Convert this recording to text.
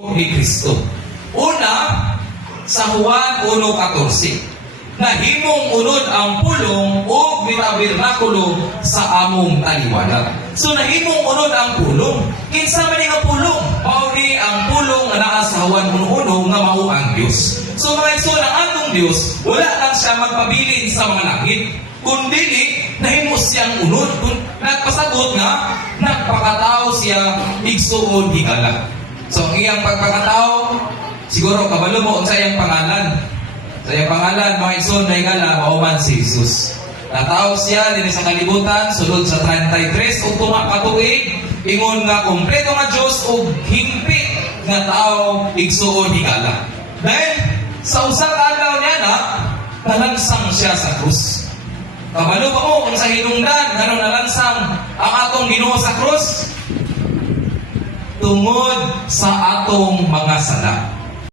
ni Kristo. Una, sa Juan 1:14, nahimong unod ang pulong o bitabernakulo sa among taliwanag. So nahimong unod ang pulong. Kinsa man nga pulong? Mauni ang pulong nga naa sa Juan 1:1 nga mao ang Dios. So mga igsoon, ang atong Dios, wala lang siya magpabilin sa mga langit, kundi nahimo siyang unod. Nagpasabot nga nagpakatao siya igsuon higala. So ang iyang pagpakatao, siguro kabalo mo unsa iyang pangalan. Sa iyang pangalan, mga igsoon na higala, mauman si Jesus. Natao siya din sa kalibutan, sulod sa 33 ug tunga ka tuig, ingon nga kompleto nga Dios ug hingpit nga tao igsuon higala. Dahil sa usa ka adlaw niya na nalansang siya sa krus. Kabalo pa mo kung sa hinungdan ngano nalansang ang atong Ginoo sa krus? Tungod sa atong mga sala.